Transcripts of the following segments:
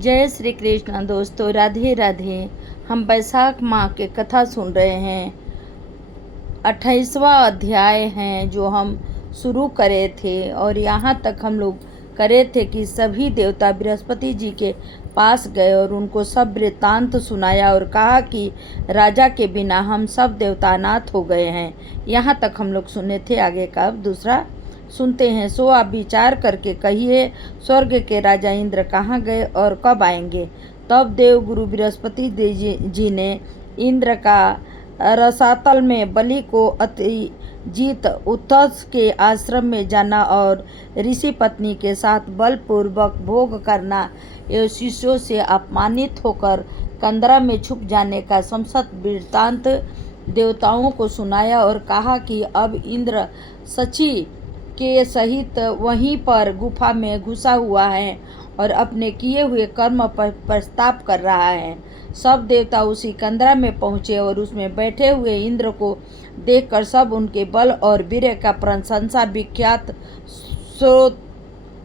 जय श्री कृष्ण दोस्तों, राधे राधे। हम वैशाख माह के कथा सुन रहे हैं। 28वां अध्याय हैं जो हम शुरू करे थे और यहाँ तक हम लोग करे थे कि सभी देवता बृहस्पति जी के पास गए और उनको सब वृत्तांत सुनाया और कहा कि राजा के बिना हम सब देवता अनाथ हो गए हैं। यहाँ तक हम लोग सुने थे। आगे का अब दूसरा सुनते हैं। सो आप विचार करके कहिए, स्वर्ग के राजा इंद्र कहाँ गए और कब आएंगे। तब देव गुरु बृहस्पति जी ने इंद्र का रसातल में बलि को अति जीत उत्तस के आश्रम में जाना और ऋषि पत्नी के साथ बलपूर्वक भोग करना एवं शिष्यों से अपमानित होकर कंदरा में छुप जाने का समस्त वृत्तांत देवताओं को सुनाया और कहा कि अब इंद्र सची के सहित वहीं पर गुफा में घुसा हुआ है और अपने किए हुए कर्म पर पछताप कर रहा है। सब देवता उसी कंदरा में पहुँचे और उसमें बैठे हुए इंद्र को देखकर सब उनके बल और वीर्य का प्रशंसा विख्यात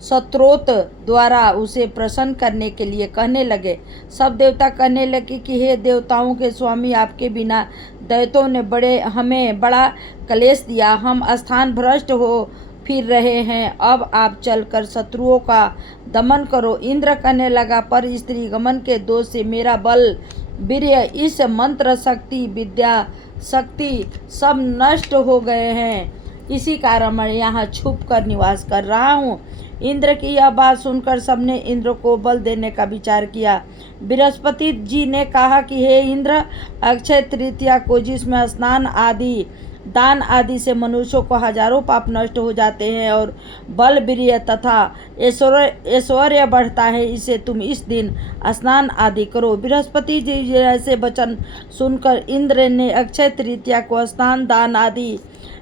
स्तोत्र द्वारा उसे प्रसन्न करने के लिए कहने लगे। सब देवता कहने लगे कि हे देवताओं के स्वामी, आपके बिना दैत्यों ने हमें बड़ा क्लेश दिया। हम स्थान भ्रष्ट हो फिर रहे हैं। अब आप चलकर शत्रुओं का दमन करो। इंद्र कहने लगा, पर स्त्री गमन के दोष से मेरा बल वीर्य, इस मंत्र शक्ति, विद्या शक्ति सब नष्ट हो गए हैं। इसी कारण मैं यहाँ छुप कर निवास कर रहा हूँ। इंद्र की यह बात सुनकर सबने इंद्र को बल देने का विचार किया। बृहस्पति जी ने कहा कि हे इंद्र, अक्षय तृतीया को जिसमें स्नान आदि दान आदि से मनुष्यों को हजारों पाप नष्ट हो जाते हैं और बल वीर्य तथा ऐश्वर्य बढ़ता है, इसे तुम इस दिन स्नान आदि करो। बृहस्पति जी ऐसे वचन सुनकर इंद्र ने अक्षय तृतीया को स्नान दान आदि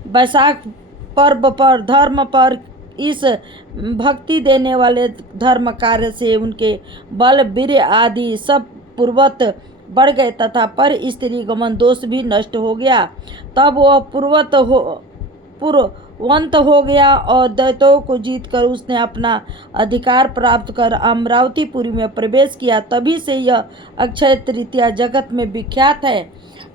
वैशाख पर्व पर धर्म पर इस भक्ति देने वाले धर्म कार्य से उनके बल वीर्य आदि सब पूर्वत बढ़ गए तथा पर स्त्री गमन दोष भी नष्ट हो गया। तब वह पूर्ववंत हो गया और दैत्यों को जीतकर उसने अपना अधिकार प्राप्त कर अमरावतीपुरी में प्रवेश किया। तभी से यह अक्षय तृतीया जगत में विख्यात है।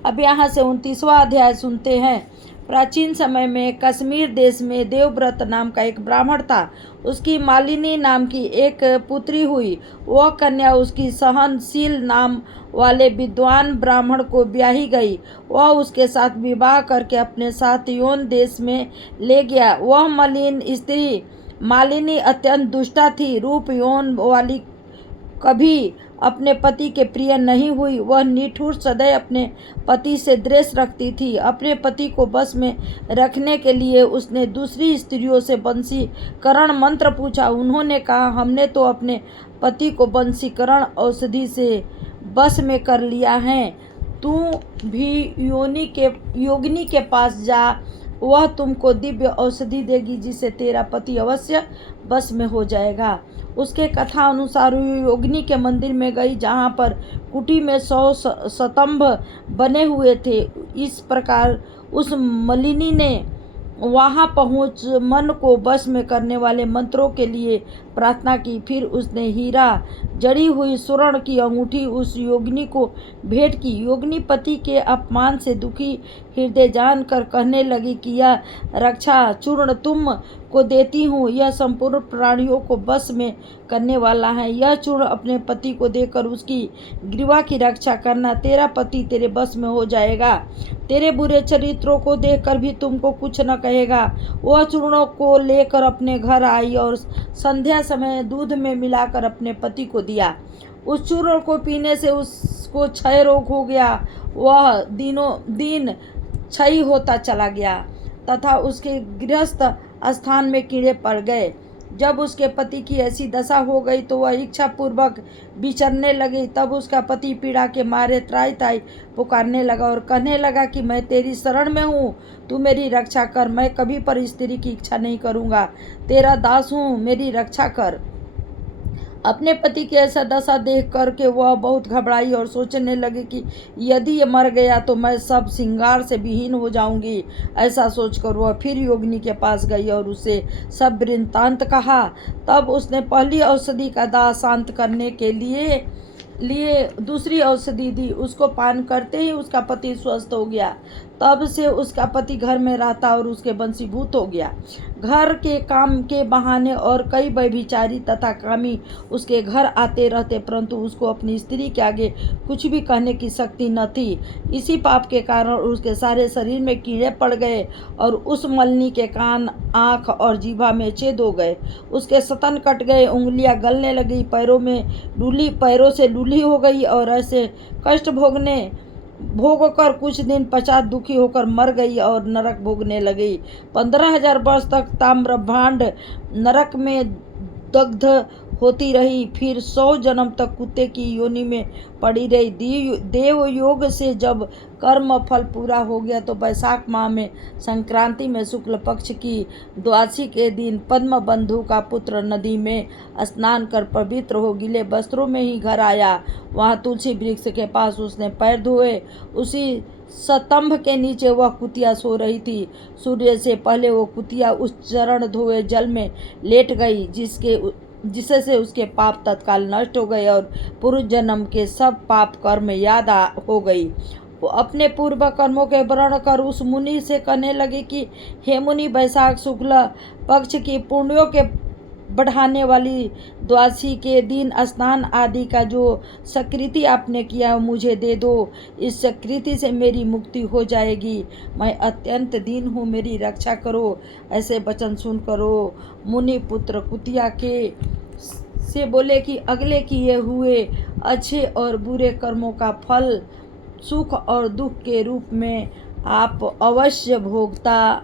अब यहाँ से 29वां अध्याय सुनते हैं। प्राचीन समय में कश्मीर देश में देवव्रत नाम का एक ब्राह्मण था। उसकी मालिनी नाम की एक पुत्री हुई। वह कन्या उसकी सहनशील नाम वाले विद्वान ब्राह्मण को ब्याही गई। वह उसके साथ विवाह करके अपने साथ यौन देश में ले गया। वह मलिन स्त्री मालिनी अत्यंत दुष्टा थी। रूप यौन वाली कभी अपने पति के प्रिय नहीं हुई। वह निठुर सदैव अपने पति से द्वेष रखती थी। अपने पति को बस में रखने के लिए उसने दूसरी स्त्रियों से वशीकरण मंत्र पूछा। उन्होंने कहा, हमने तो अपने पति को वशीकरण औषधि से बस में कर लिया है। तू भी योगिनी के पास जा, वह तुमको दिव्य औषधि देगी जिससे तेरा पति अवश्य बस में हो जाएगा। उसके कथा अनुसार योगिनी के मंदिर में गई, जहाँ पर कुटी में 100 स्तंभ बने हुए थे। इस प्रकार उस मलिनी ने वहाँ पहुँच मन को वश में करने वाले मंत्रों के लिए प्रार्थना की। फिर उसने हीरा जड़ी हुई स्वर्ण की अंगूठी उस योगिनी को भेंट की। योगिनी पति के अपमान से दुखी हृदय जानकर कहने लगी कि यह रक्षा चूर्ण तुम को देती हूँ। यह संपूर्ण प्राणियों को बस में करने वाला है। यह चूर्ण अपने पति को देकर उसकी ग्रीवा की रक्षा करना। तेरा पति तेरे बस में हो जाएगा। तेरे बुरे चरित्रों को देखकर भी तुमको कुछ न कहेगा। वह चूर्णों को लेकर अपने घर आई और संध्या समय दूध में मिलाकर अपने पति को दिया। उस चूर्ण को पीने से उसको क्षय रोग हो गया। वह दिनों दिन क्षय होता चला गया तथा उसके गृहस्थ स्थान में कीड़े पड़ गए। जब उसके पति की ऐसी दशा हो गई तो वह इच्छा पूर्वक विचरने लगी। तब उसका पति पीड़ा के मारे त्राई त्राई पुकारने लगा और कहने लगा कि मैं तेरी शरण में हूँ, तू मेरी रक्षा कर। मैं कभी पर स्त्री की इच्छा नहीं करूँगा। तेरा दास हूँ, मेरी रक्षा कर। अपने पति की ऐसा दशा देख करके वह बहुत घबराई और सोचने लगी कि यदि ये मर गया तो मैं सब श्रृंगार से विहीन हो जाऊंगी। ऐसा सोचकर वह फिर योगिनी के पास गई और उसे सब वृत्तांत कहा। तब उसने पहली औषधि का दाह शांत करने के लिए दूसरी औषधि दी। उसको पान करते ही उसका पति स्वस्थ हो गया। तब से उसका पति घर में रहता और उसके वंशीभूत हो गया। घर के काम के बहाने और कई व्यभिचारी तथा कामी उसके घर आते रहते, परंतु उसको अपनी स्त्री के आगे कुछ भी कहने की शक्ति न थी। इसी पाप के कारण उसके सारे शरीर में कीड़े पड़ गए और उस मलनी के कान, आँख और जीभा में छेद हो गए। उसके स्तन कट गए, उंगलियां गलने लगी, पैरों से लूली हो गई और ऐसे कष्ट भोग कर कुछ दिन पश्चात दुखी होकर मर गई और नरक भोगने लगी। 15,000 वर्ष तक ताम्रभांड नरक में दग्ध होती रही। फिर 100 जन्म तक कुत्ते की योनि में पड़ी रही। देव योग से जब कर्म फल पूरा हो गया तो वैशाख माह में संक्रांति में शुक्ल पक्ष की द्वादशी के दिन पद्म बंधु का पुत्र नदी में स्नान कर पवित्र हो गीले वस्त्रों में ही घर आया। वहाँ तुलसी वृक्ष के पास उसने पैर धोए। उसी स्तंभ के नीचे वह कुतिया सो रही थी। सूर्य से पहले वो कुतिया उस चरण धोए जल में लेट गई, जिससे उसके पाप तत्काल नष्ट हो गए और पूर्व जन्म के सब पाप कर्म याद हो गई। वो अपने पूर्व कर्मों के वर्णन कर उस मुनि से कहने लगी कि हे मुनि, वैशाख शुक्ल पक्ष की पुण्यों के बढ़ाने वाली द्वादशी के दिन स्नान आदि का जो सकृति आपने किया मुझे दे दो। इस सकृति से मेरी मुक्ति हो जाएगी। मैं अत्यंत दीन हूँ, मेरी रक्षा करो। ऐसे वचन सुन करो मुनि पुत्र कुतिया के से बोले कि अगले किए हुए अच्छे और बुरे कर्मों का फल सुख और दुख के रूप में आप अवश्य भोगता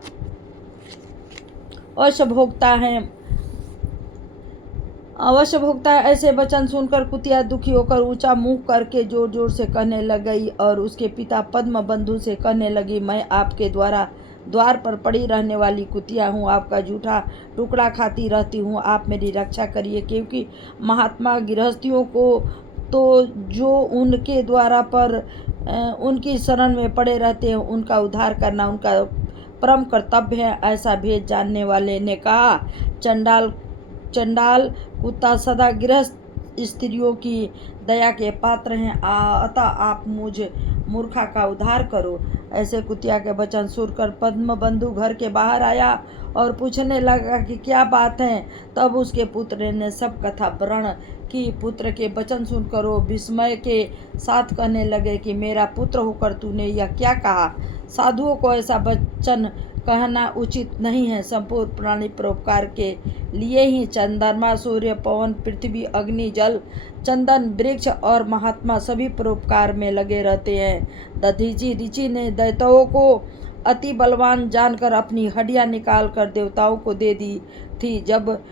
है। ऐसे वचन सुनकर कुतिया दुखी होकर ऊंचा मुंह करके जोर जोर से कहने लग गई और उसके पिता पद्म बंधु से कहने लगी, मैं आपके द्वार पर पड़ी रहने वाली कुतिया हूँ, आपका जूठा टुकड़ा खाती रहती हूँ। आप मेरी रक्षा करिए, क्योंकि महात्मा गृहस्थियों को तो जो उनके द्वारा पर उनकी शरण में पड़े रहते हैं उनका उद्धार करना उनका परम कर्तव्य है। ऐसा भेद जानने वाले ने कहा, चंडाल कुत्ता सदा गृहस्थ स्त्रियों की दया के पात्र हैं, अतः आप मुझ मूर्खा का उद्धार करो। ऐसे कुतिया के वचन सुनकर पद्म बंधु घर के बाहर आया और पूछने लगा कि क्या बात है। तब उसके पुत्र ने सब कथा वर्णन की। पुत्र के वचन सुनकर वो विस्मय के साथ कहने लगे कि मेरा पुत्र होकर तूने यह क्या कहा। साधुओं को ऐसा वचन कहना उचित नहीं है। संपूर्ण प्राणी परोपकार के लिए ही चंद्रमा, सूर्य, पवन, पृथ्वी, अग्नि, जल, चंदन, वृक्ष और महात्मा सभी परोपकार में लगे रहते हैं। दधीचि ऋषि ने दैत्यों को अति बलवान जानकर अपनी हड्डियां निकाल कर देवताओं को दे दी थी। जब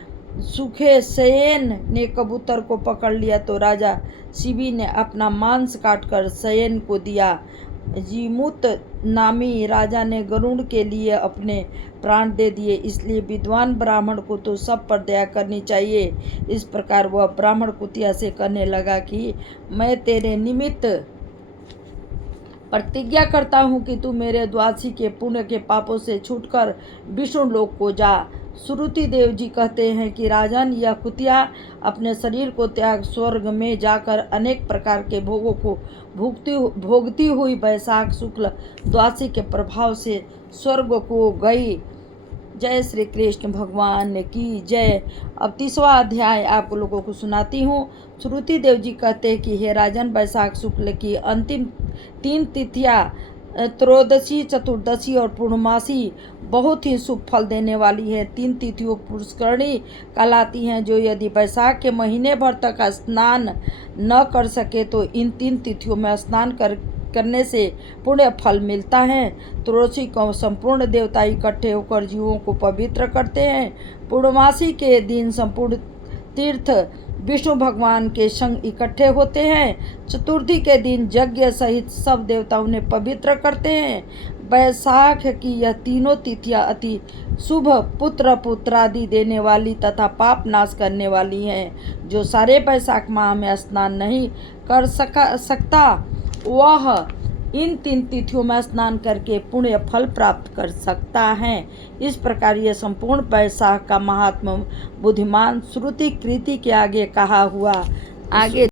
सूखे सयन ने कबूतर को पकड़ लिया तो राजा शिवी ने अपना मांस काटकर सयन को दिया। जीमूत नामी राजा ने गरुड़ के लिए अपने प्राण दे दिए। इसलिए विद्वान ब्राह्मण को तो सब पर दया करनी चाहिए। इस प्रकार वह ब्राह्मण कुतिया से कहने लगा कि मैं तेरे निमित्त प्रतिज्ञा करता हूँ कि तू मेरे द्वादशी के पुण्य के पापों से छूटकर विष्णु लोक को जा। श्रुति देव जी कहते हैं कि राजन, यह कुतिया अपने शरीर को त्याग स्वर्ग में जाकर अनेक प्रकार के भोगों को भोगती हुई वैशाख शुक्ल द्वादशी के प्रभाव से स्वर्ग को गई। जय श्री कृष्ण भगवान की जय। अब 30वां अध्याय आप लोगों को सुनाती हूँ। श्रुति देव जी कहते हैं कि हे राजन, वैशाख शुक्ल की अंतिम 3 तिथियां त्रयोदशी, चतुर्दशी और पूर्णमासी बहुत ही शुभ फल देने वाली है। 3 तिथियों पुष्करणी कहलाती हैं, जो यदि वैशाख के महीने भर तक स्नान न कर सके तो इन 3 तिथियों में स्नान करने से पुण्य फल मिलता है। त्रयोदशी को संपूर्ण देवता इकट्ठे होकर जीवों को पवित्र करते हैं। पूर्णमासी के दिन संपूर्ण तीर्थ विष्णु भगवान के संग इकट्ठे होते हैं। चतुर्थी के दिन यज्ञ सहित सब देवता उन्हें पवित्र करते हैं। वैशाख की यह तीनों तिथियां अति शुभ, पुत्र पुत्रादि देने वाली तथा पाप नाश करने वाली हैं। जो सारे वैशाख माह में स्नान नहीं कर सकता वह इन 3 तिथियों में स्नान करके पुण्य फल प्राप्त कर सकता है। इस प्रकार यह संपूर्ण वैशाख का महात्म बुद्धिमान श्रुति कृति के आगे कहा हुआ। आगे